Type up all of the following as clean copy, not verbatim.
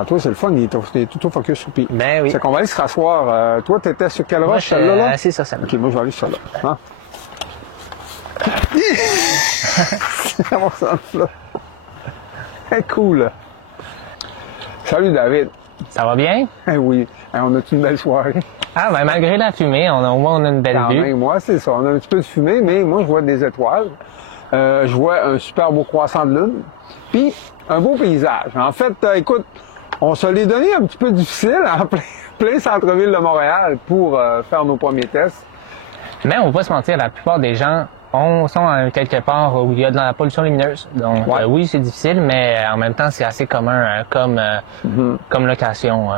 Ah, toi, c'est le fun, il est tout focus sur Pi. Ben oui. C'est qu'on va aller se rasseoir. Toi, t'étais sur quelle roche, Moi, celle-là? c'est ça, celle-là. Ok, moi, je vais aller sur celle-là. Hein? C'est mon sens, là. C'est cool. Salut, David. Ça va bien? Eh oui. On a une belle soirée? Ah, ben malgré la fumée, au moins on a une belle Quand vue. même, moi, c'est ça. On a un petit peu de fumée, mais moi, je vois des étoiles. Je vois un super beau croissant de lune. Puis, un beau paysage. En fait, écoute, on se l'est donné un petit peu difficile en plein centre-ville de Montréal pour faire nos premiers tests. Mais on va pas se mentir, la plupart des gens sont quelque part où il y a de la pollution lumineuse. Donc Ouais. oui, c'est difficile, mais en même temps, c'est assez commun comme location.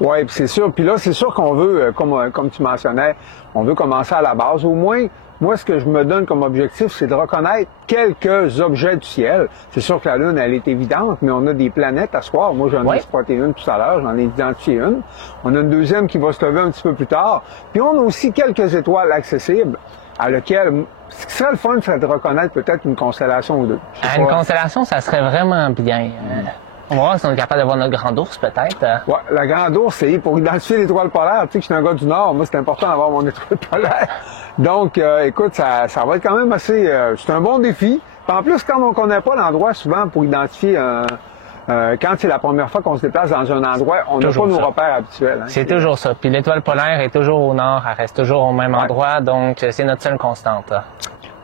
Oui, puis c'est sûr. Puis là, c'est sûr qu'on veut, comme tu mentionnais, on veut commencer à la base. Au moins, moi, ce que je me donne comme objectif, c'est de reconnaître quelques objets du ciel. C'est sûr que la Lune, elle est évidente, mais on a des planètes à soir. Moi, j'en ai spoté une tout à l'heure, j'en ai identifié une. On a une deuxième qui va se lever un petit peu plus tard. Puis on a aussi quelques étoiles accessibles à lesquelles, ce qui serait le fun, c'est de reconnaître peut-être une constellation ou deux. Une constellation, ça serait vraiment bien. On va voir si on est capable de voir notre grand ours, peut-être. Ouais, la grande ours, c'est pour identifier l'étoile polaire. Tu sais que je suis un gars du Nord, moi, c'est important d'avoir mon étoile polaire. Donc, écoute, ça va être quand même assez... c'est un bon défi. Puis en plus, quand on connaît pas l'endroit, souvent, pour identifier quand c'est la première fois qu'on se déplace dans un endroit, on n'a pas nos repères habituels. Hein, c'est toujours ça. Puis l'étoile polaire est toujours au nord, elle reste toujours au même endroit, donc c'est notre seule constante.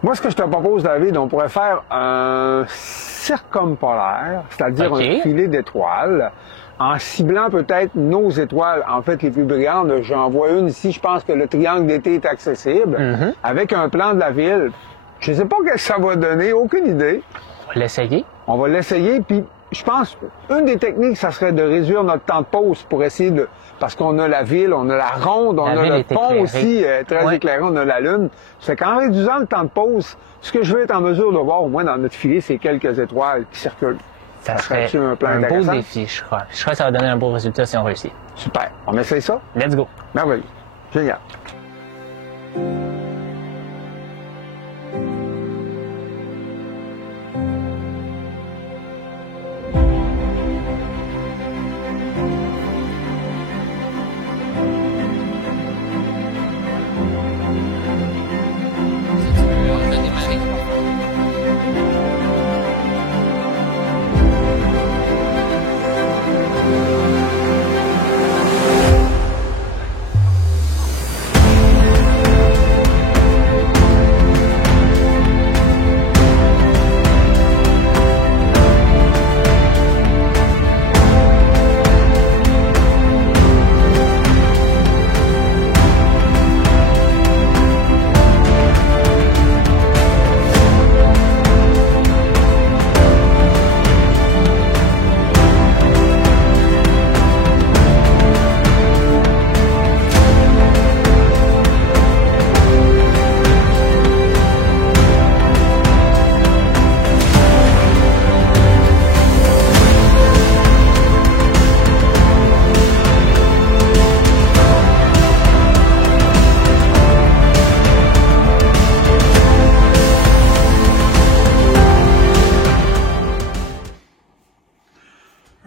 Moi, ce que je te propose, David, on pourrait faire un circumpolaire, c'est-à-dire un filet d'étoiles, en ciblant peut-être nos étoiles, en fait, les plus brillantes. J'en vois une ici, je pense que le triangle d'été est accessible, avec un plan de la ville. Je ne sais pas ce que ça va donner, aucune idée. On va l'essayer. On va l'essayer, puis je pense, une des techniques, ça serait de réduire notre temps de pause pour essayer de... Parce qu'on a la ville, on a la ronde, on a le pont aussi, très éclairé, on a la lune. C'est qu'en réduisant le temps de pause, ce que je veux être en mesure de voir, au moins dans notre filet, c'est quelques étoiles qui circulent. Ça serait un beau défi, je crois. Je crois que ça va donner un beau résultat si on réussit. Super. On essaye ça? Let's go. Merveilleux. Génial.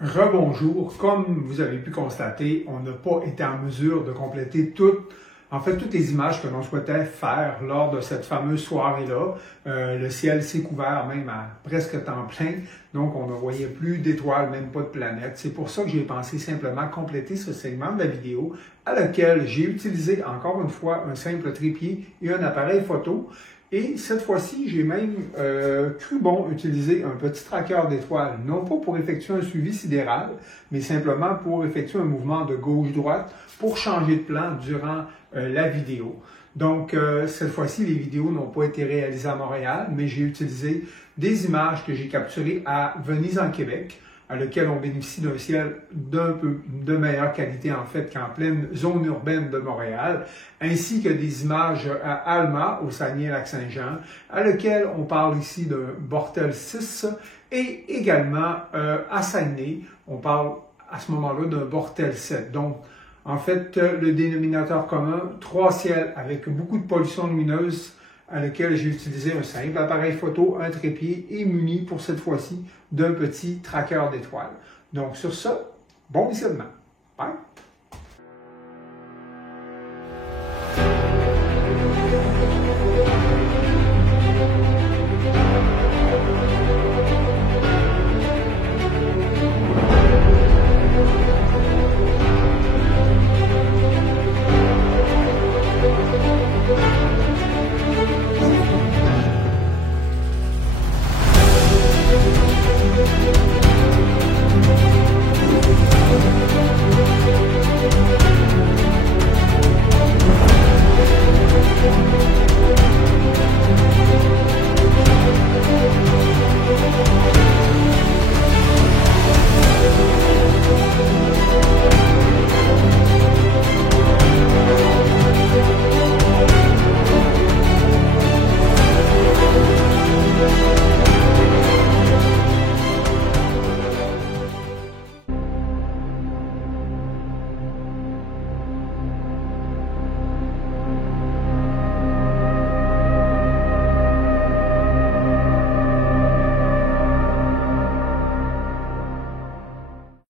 Rebonjour. Comme vous avez pu constater, on n'a pas été en mesure de compléter toutes les images que l'on souhaitait faire lors de cette fameuse soirée-là. Le ciel s'est couvert même à presque temps plein, donc on ne voyait plus d'étoiles, même pas de planètes. C'est pour ça que j'ai pensé simplement compléter ce segment de la vidéo à lequel j'ai utilisé encore une fois un simple trépied et un appareil photo. Et cette fois-ci, j'ai même cru bon utiliser un petit tracker d'étoiles, non pas pour effectuer un suivi sidéral, mais simplement pour effectuer un mouvement de gauche-droite pour changer de plan durant la vidéo. Donc, cette fois-ci, les vidéos n'ont pas été réalisées à Montréal, mais j'ai utilisé des images que j'ai capturées à Venise en Québec, à lequel on bénéficie d'un ciel d'un peu de meilleure qualité en fait qu'en pleine zone urbaine de Montréal, ainsi que des images à Alma, au Saguenay-Lac-Saint-Jean, à lequel on parle ici d'un Bortel 6, et également à Saguenay, on parle à ce moment-là d'un Bortel 7. Donc, en fait, le dénominateur commun, 3 ciels avec beaucoup de pollution lumineuse, à lequel j'ai utilisé un simple appareil photo, un trépied et muni pour cette fois-ci d'un petit tracker d'étoiles. Donc sur ça, Bon visionnement. Bye!